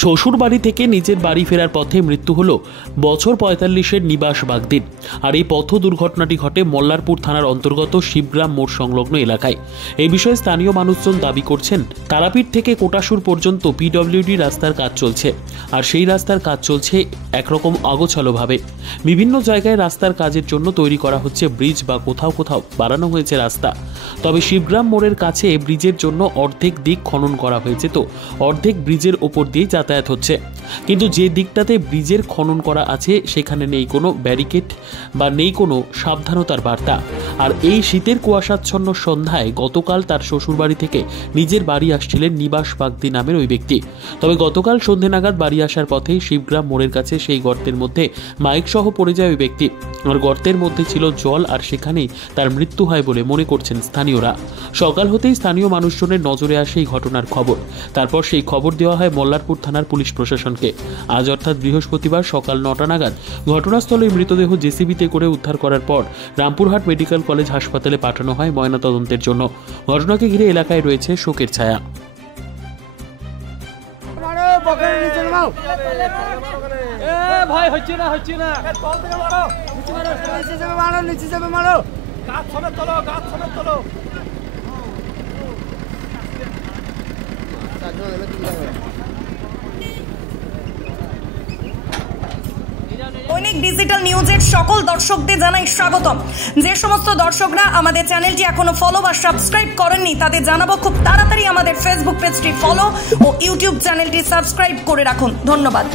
শ্বশুর বাড়ি থেকে নিজের বাড়ি ফেরার পথে মৃত্যু হলো বছর ৪৫-এর নিবাস বাগদির। আর এই পথ দুর্ঘটনাটি ঘটে মল্লারপুর থানার অন্তর্গত শিবগ্রাম মোড় সংলগ্ন এলাকায়। এই বিষয়ে স্থানীয় মানুষজন দাবি করছেন, তারাপীঠ থেকে কোটাসুর পর্যন্ত পিডব্লিউডি রাস্তার কাজ চলছে, আর সেই রাস্তার কাজ চলছে একরকম অগোছালোভাবে। বিভিন্ন জায়গায় রাস্তার কাজের জন্য তৈরি করা হচ্ছে ব্রিজ বা কোথাও কোথাও বাড়ানো হয়েছে রাস্তা। তবে শিবগ্রাম মোড়ের কাছে ব্রিজের জন্য অর্ধেক দিক খনন করা হয়েছে, তো অর্ধেক ব্রিজের ওপর দিয়ে যাতায়াত হচ্ছে। কিন্তু যে দিকটাতে ব্রিজের খনন করা আছে সেখানে নেই কোনো ব্যারিকেড বা নেই কোনো সাবধানতার বার্তা। আর এই শীতের কুয়াশাচ্ছন্ন সন্ধ্যায় গতকাল তার শ্বশুরবাড়ি থেকে নিজের বাড়ি আসছিলেন নিবাস বাগদি নামের ওই ব্যক্তি। তবে গতকাল সন্ধে নাগাদ বাড়ি আসার পথেই শিবগ্রাম মোড়ের কাছে সেই গর্তের মধ্যে মাইক সহ পড়ে যায় ওই ব্যক্তি। আর গর্তের মধ্যে ছিল জল, আর সেখানেই তার মৃত্যু হয় বলে মনে করছেন স্থানীয়রা। সকাল হতেই স্থানীয় মানুষজনের নজরে আসে এই ঘটনার খবর। তারপর সেই খবর দেওয়া হয় মল্লারপুর থানার পুলিশ প্রশাসনকে। আজ অর্থাৎ বৃহস্পতিবার সকাল ৯টা নাগাদ ঘটনাস্থলে মৃতদেহ জেসিবিতে করে উদ্ধার করার পর রামপুরহাট মেডিকেল কলেজ হাসপাতালে পাঠানো হয় ময়নাতদন্তের জন্য। ঘটনাকে ঘিরে এলাকায় রয়েছে শোকের ছায়া। দৈনিক ডিজিটাল নিউজের সকল দর্শকদের জানাই স্বাগতম। যে সমস্ত দর্শকরা আমাদের চ্যানেলটি এখনো ফলো বা সাবস্ক্রাইব করেননি তাদের জানাবো খুব তাড়াতাড়ি আমাদের ফেসবুক পেজটি ফলো ও ইউটিউব চ্যানেলটি সাবস্ক্রাইব করে রাখুন। ধন্যবাদ।